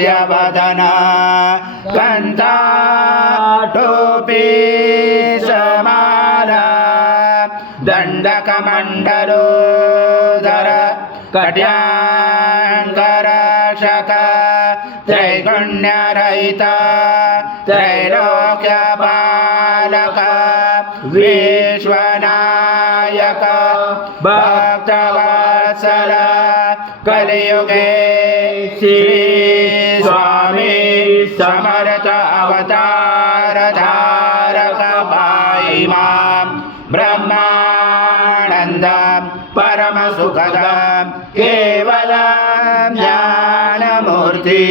सूर्यवदना कन्ता टोपी समाला दण्डकमण्डलोदर कट्याङ्करशक त्रैगुण्यरहिता त्रैलोक्यपालक विश्वनायक भक्तवत्सल कलियुगे श्री स्वामी समर्थ अवतार धारक भाई माँ, ब्रह्मानन्द, परमसुखद, केवलं ज्ञानमूर्ति,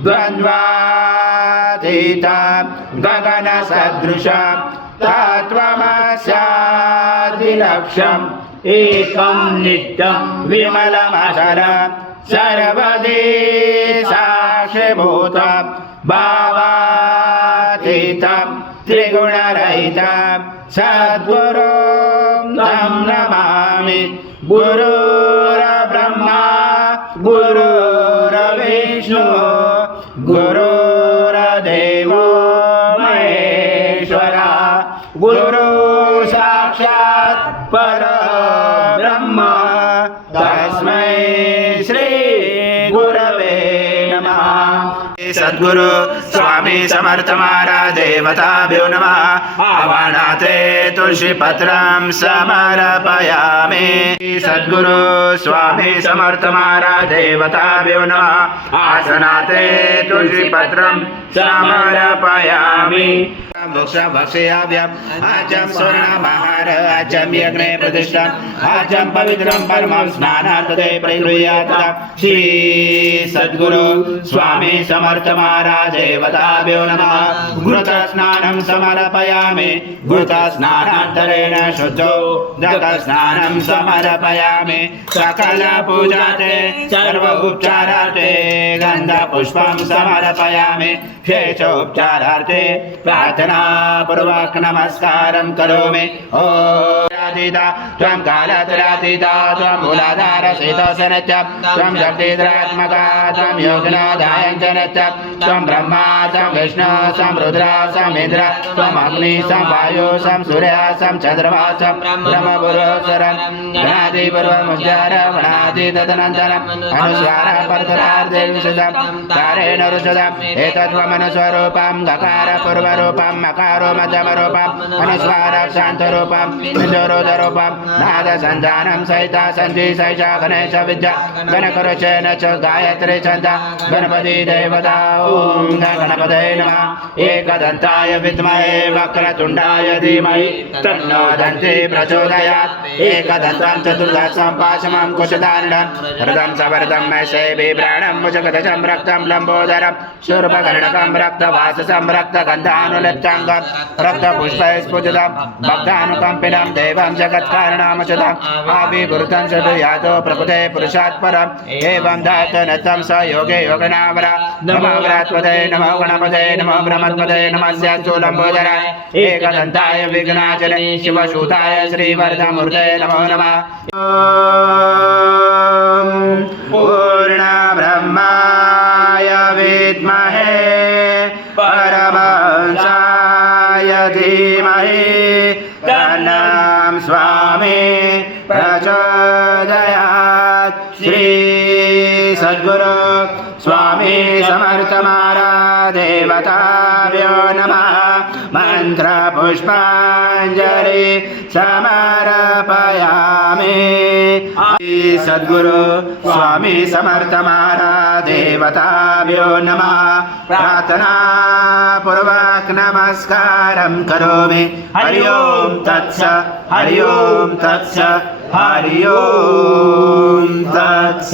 द्वन्द्वातीत, गगनसदृश, तत्त्वमस्यादिलक्ष्यम्। एकं नित्यं विमलमचर सर्वदे साक्षिभूत भावातीतं त्रिगुणरहितं सद्गुरुं तं नमामि। गुरुर्ब्रह्मा गुरुर्विष्णु गुरुर्देवो परब्रह्म तस्मै श्री गुरवे नमः। सद्गुरु स्वामी समर्थ महाराज देवताभ्यो नमः। आवाहनाते तुलसीपत्रं समर्पयामि। सद्गुरु स्वामी समर्थ महाराज देवताभ्यो नमः। आसनाते तुलसीपत्रं समर्पयामि वृक्षभक्षयाव्यम् आजं स्वर्णमहार, आजं यज्ञे प्रतिष्ठम् आजं पवित्रं परमं स्नानार्थते प्रगृह्य श्री सद्गुरु स्वामी समर्थ महाराज देवताभ्यो नमः। घृतस्नानं समर्पयामि, घृतस्नानान्तरेण शुद्धौ जगस्नानं समर्पयामि। सकलपूजाते सर्व उपचारार्थे गन्धपुष्पं समर्पयामि। शेषोपचारार्थे प्रार्थना पूर्वक नमस्कारं करोमि ॐ राधिता त्वं कालत्रयातीता त्वं मूलाधारसितसनत्यं त्वं शक्तिधरात्मका त्वं योगनादायञ्चनत्यं त्वं ब्रह्मा, त्वं विष्णु, त्वं रुद्र, त्वं इन्द्र त्वम् अग्नि, त्वं वायु, त्वं सूर्य, त्वं चन्द्रमा त्वं ब्रह्मपुरोत्सरं गणादिपूर्वमुद्यार वणादि तदनन्तरम् अनुस्वार परतरार्धे विशुदं रुषदम् एतत्त्वमनुस्वरूपं गकार पूर्वरूपं मकारो मध्यमरूपम् अनुस्वार शान्तरूपं निजोरोधरूपं नादसन्धानं सहिता सन्धि सैषा गणेश विद्या गणकरुचेन च गायत्री छन्द गणपति देवता ॐ गणपतये नमः एकदन्ताय विद्महे वक्रतुण्डाय धीमहि तन्नो दन्ति प्रचोदयात् एकदन्तं चतुर्दशं पाशमं कुशदारुणं हृदं सवरदं मैसेवि प्राणं मुजगदजं रक्तं लम्बोदरं शूर्पकर्णकं रक्तवाससं रक्तगन्धानुलिप्ताङ्गं रक्तपुष्पै स्फुटितं भक्तानुकम्पिनं देवं जगत्कारणमचदम् आविवृतं षड् यातो प्रकृते पुरुषात् परम् एवं धातनतं स योगे योगनावरा। नमो व्रात्वदे नमो गणपते, नमो ब्रह्मत्वदे नमस्य लम्बोदराय एकदन्ताय विघ्नाचले शिवसूताय श्रीवरदमूर्ते नमो नमः। पूर्णब्रह्माय विद्महे परमंसाय धीमहि। तन्नं स्वामी प्रचोदयात् श्री सद्गुरु। स्वामी समर्थ महाराज देवताभ्यो नमः मन्त्रपुष्पाञ्जलि समर्पयामि श्री सद्गुरु स्वामी समर्थ महाराज देवताभ्यो नमः प्रार्थना पूर्वक नमस्कारं करोमि हरि ओं तत्स हरि ओं तत्स हरि ओं तत्स